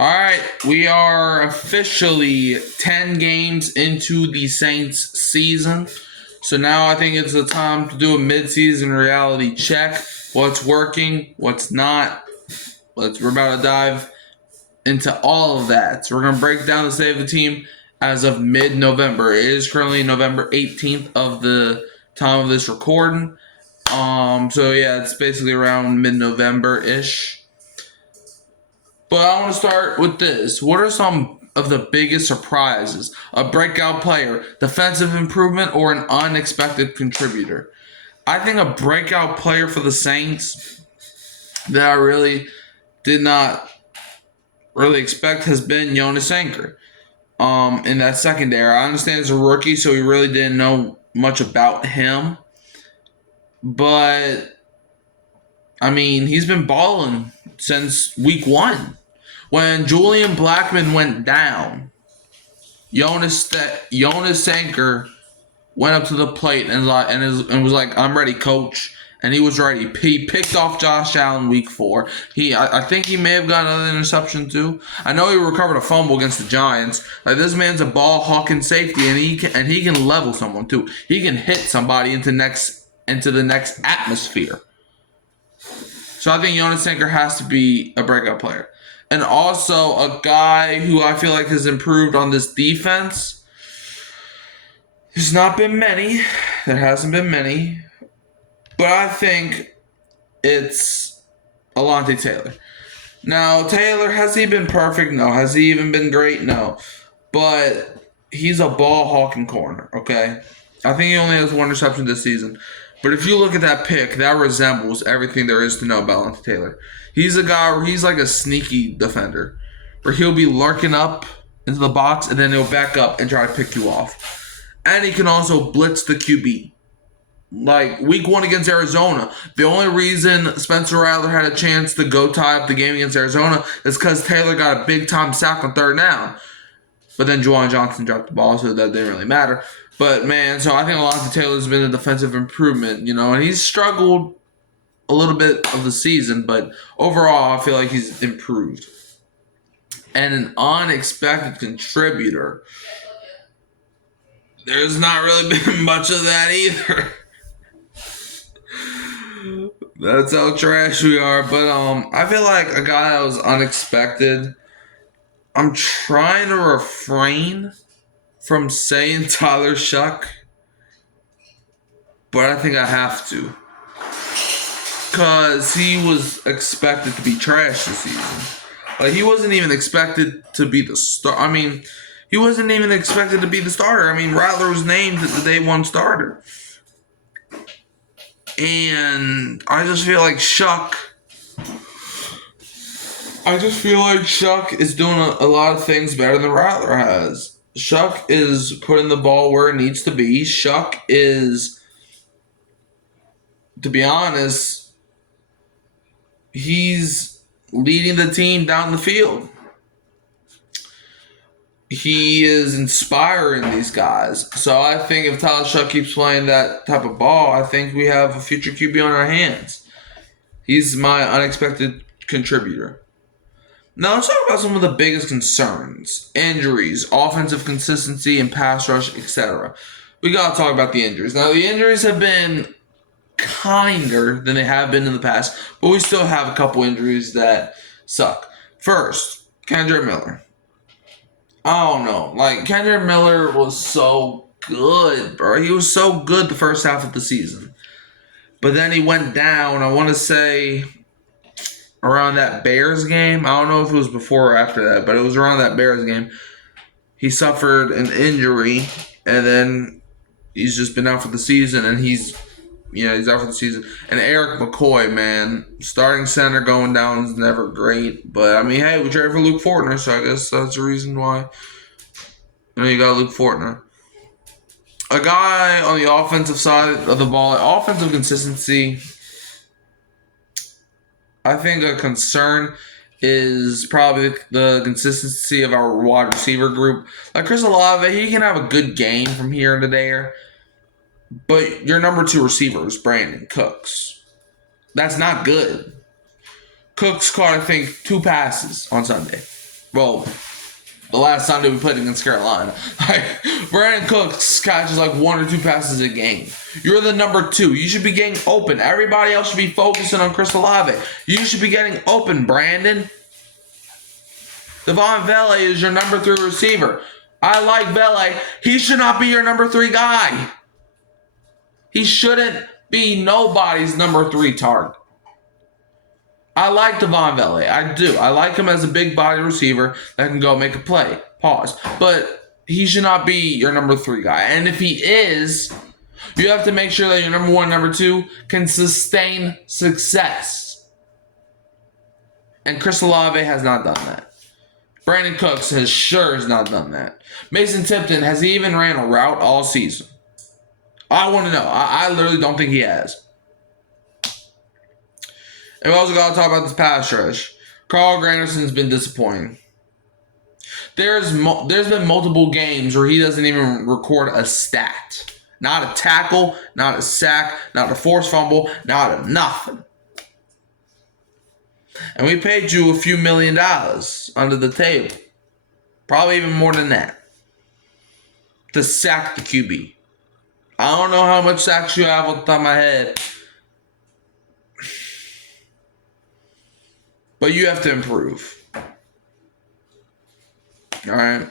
All right, we are officially 10 games into the Saints season. So now I think it's the time to do a midseason reality check. What's working, what's not. We're about to dive into all of that. So we're going to break down the state of the team as of mid-November. It is currently November 18th of the time of this recording. So yeah, it's basically around mid-November-ish. But I want to start with this. What are some of the biggest surprises? A breakout player, defensive improvement, or an unexpected contributor? I think a breakout player for the Saints that I really did not really expect has been Jonas Anchor. In that secondary. I understand he's a rookie, so we really didn't know much about him. But, I mean, he's been balling since week one. When Julian Blackmon went down, Jonas Anchor went up to the plate and was like, "I'm ready, coach." And he was ready. He picked off Josh Allen week 4. I think he may have got another interception too. I know he recovered a fumble against the Giants. Like, this man's a ball hawking safety, and he can level someone too. He can hit somebody into the next atmosphere. So I think Jonas Anchor has to be a breakout player. And also a guy who I feel like has improved on this defense. There's not been many. There hasn't been many. But I think it's Alontae Taylor. Now, Taylor, has he been perfect? No. Has he even been great? No. But he's a ball-hawking corner, okay? I think he only has 1 reception this season. But if you look at that pick, that resembles everything there is to know about Alontae Taylor. He's a guy where he's like a sneaky defender, where he'll be lurking up into the box and then he'll back up and try to pick you off. And he can also blitz the QB. Like week 1 against Arizona, the only reason Spencer Rattler had a chance to go tie up the game against Arizona is because Taylor got a big-time sack on 3rd down. But then Juwan Johnson dropped the ball, so that didn't really matter. But, man, so I think Alontae Taylor's been a defensive improvement, and he's struggled a little bit of the season, but overall I feel like he's improved. And an unexpected contributor, there's not really been much of that either. That's how trash we are. But I feel like a guy that was unexpected, I'm trying to refrain from saying Tyler Shough, but I think I have to. Because he was expected to be trash this season. Like, he wasn't even expected to be the star. I mean, he wasn't even expected to be the starter. I mean, Rattler was named the day 1 starter. And I just feel like Shough is doing a lot of things better than Rattler has. Shough is putting the ball where it needs to be. Shough is, to be honest, he's leading the team down the field. He is inspiring these guys. So I think if Tyler Shough keeps playing that type of ball, I think we have a future QB on our hands. He's my unexpected contributor. Now let's talk about some of the biggest concerns. Injuries, offensive consistency, and pass rush, etc. We got to talk about the injuries. Now the injuries have been kinder than they have been in the past, but we still have a couple injuries that suck. First, Kendre Miller. I don't know. Like, Kendre Miller was so good, bro. He was so good the first half of the season. But then he went down, I want to say, around that Bears game. I don't know if it was before or after that, but it was around that Bears game. He suffered an injury, and then he's just been out for the season, and he's out for the season. And Eric McCoy, man, starting center going down is never great. But, I mean, hey, we traded for Luke Fortner, so I guess that's the reason why. You got Luke Fortner. A guy on the offensive side of the ball, offensive consistency, I think a concern is probably the consistency of our wide receiver group. Like Chris Olave, he can have a good game from here to there. But your number 2 receiver is Brandon Cooks. That's not good. Cooks caught, I think, 2 passes on Sunday. Well, the last Sunday we played against Carolina. Like, Brandon Cooks catches like 1 or 2 passes a game. You're the number 2. You should be getting open. Everybody else should be focusing on Chris Olave. You should be getting open, Brandon. Devon Vele is your number 3 receiver. I like Vele. He should not be your number 3 guy. He shouldn't be nobody's number 3 target. I like Devon Vele. I do. I like him as a big body receiver that can go make a play. Pause. But he should not be your number 3 guy. And if he is, you have to make sure that your number 1, number 2 can sustain success. And Chris Olave has not done that. Brandon Cooks has not done that. Mason Tipton, has he even ran a route all season? I want to know. I literally don't think he has. And we also got to talk about this pass rush. Carl Granderson's been disappointing. There's been multiple games where he doesn't even record a stat. Not a tackle, not a sack, not a forced fumble, not a nothing. And we paid you a few $1 million under the table. Probably even more than that. To sack the QB. I don't know how much sacks you have on the top of my head. But you have to improve. Alright?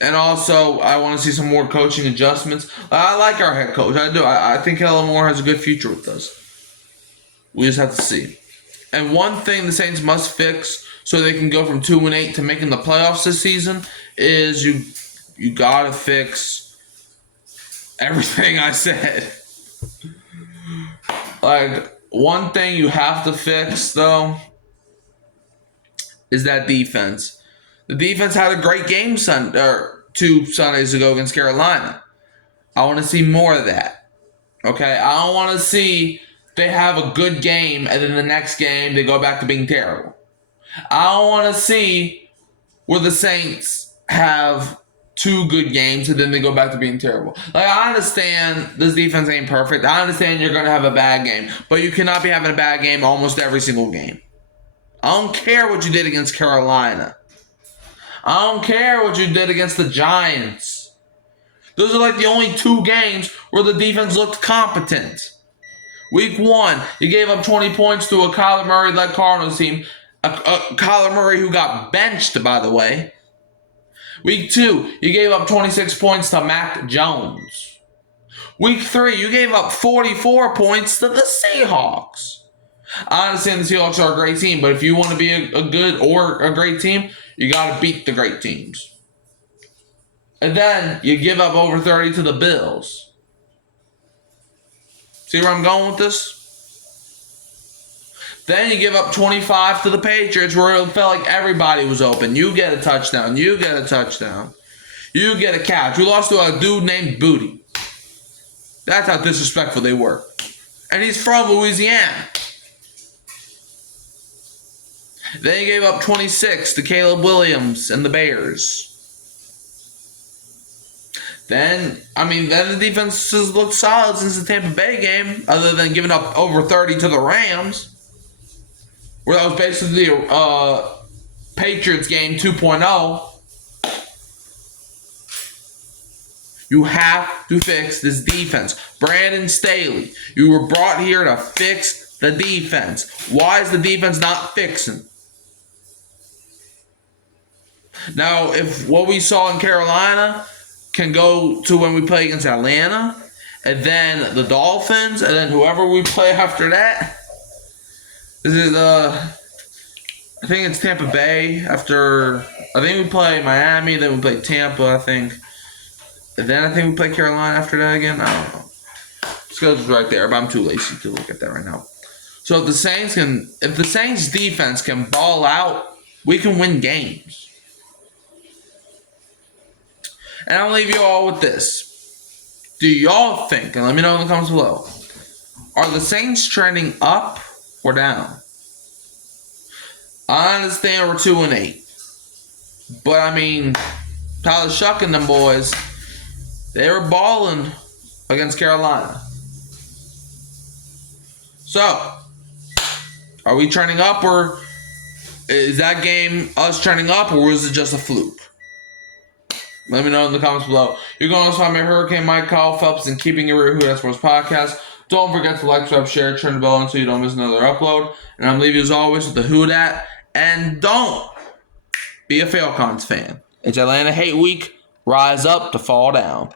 And also, I want to see some more coaching adjustments. I like our head coach. I do. I think Kellen Moore has a good future with us. We just have to see. And one thing the Saints must fix so they can go from 2-8 to making the playoffs this season is you gotta fix everything I said. Like, one thing you have to fix, though, is that defense. The defense had a great game 2 Sundays ago against Carolina. I want to see more of that. Okay? I don't want to see they have a good game and then the next game they go back to being terrible. I don't want to see where the Saints have 2 good games and then they go back to being terrible. Like, I understand this defense ain't perfect. I understand you're going to have a bad game. But you cannot be having a bad game almost every single game. I don't care what you did against Carolina. I don't care what you did against the Giants. Those are like the only 2 games where the defense looked competent. Week 1, you gave up 20 points to a Kyler Murray-led Cardinals team. A Kyler Murray who got benched, by the way. Week 2, you gave up 26 points to Mac Jones. Week 3, you gave up 44 points to the Seahawks. I understand the Seahawks are a great team, but if you want to be a good or a great team, you got to beat the great teams. And then you give up over 30 to the Bills. See where I'm going with this? Then you give up 25 to the Patriots where it felt like everybody was open. You get a touchdown. You get a touchdown. You get a catch. You lost to a dude named Booty. That's how disrespectful they were. And he's from Louisiana. Then you gave up 26 to Caleb Williams and the Bears. Then the defense has looked solid since the Tampa Bay game, other than giving up over 30 to the Rams, where that was basically Patriots game 2.0. You have to fix this defense. Brandon Staley, you were brought here to fix the defense. Why is the defense not fixing? Now, if what we saw in Carolina can go to when we play against Atlanta, and then the Dolphins, and then whoever we play after that, this is I think it's Tampa Bay. I think we play Miami, then we play Tampa, I think. And then I think we play Carolina after that again. I don't know. Schedule's right there, but I'm too lazy to look at that right now. So if the Saints defense can ball out, we can win games. And I'll leave you all with this. Do y'all think, and let me know in the comments below, are the Saints trending up or down? I understand we're 2-8. But Tyler Shuck and them boys, they were balling against Carolina. So, are we trending up or Is that game us trending up, or was it just a fluke? Let me know in the comments below. You can also find me Hurricane Mike, Kyle Phelps, and Keeping It Real Who That's Sports podcast. Don't forget to like, subscribe, share, turn the bell on so you don't miss another upload. And I'm leaving you as always with the Who Dat. And don't be a Falcons fan. It's Atlanta Hate Week. Rise up to fall down.